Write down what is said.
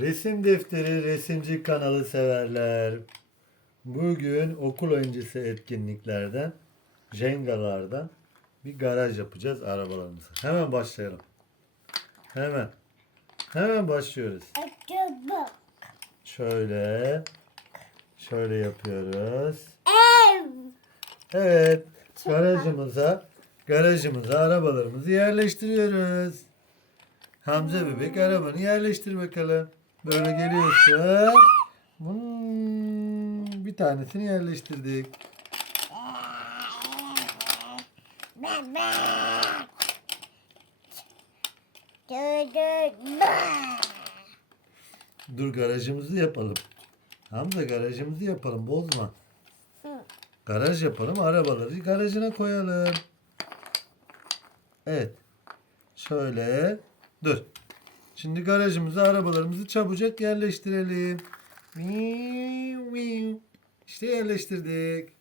Resim defteri, resimci kanalı severler. Bugün okul öncesi etkinliklerden, Jengalardan bir garaj yapacağız arabalarımıza. Hemen başlayalım. Hemen. Hemen başlıyoruz. Şöyle. Şöyle yapıyoruz. Ev. Evet. Garajımıza, garajımıza arabalarımızı yerleştiriyoruz. Hamza bebek arabanı yerleştir bakalım. Böyle geliyorsun. Hmm, bir tanesini yerleştirdik. Dur garajımızı yapalım. Hamza garajımızı yapalım bozma. Garaj yapalım arabaları garajına koyalım. Evet. Şöyle. Dur. Şimdi garajımıza arabalarımızı çabucak yerleştirelim. İşte yerleştirdik.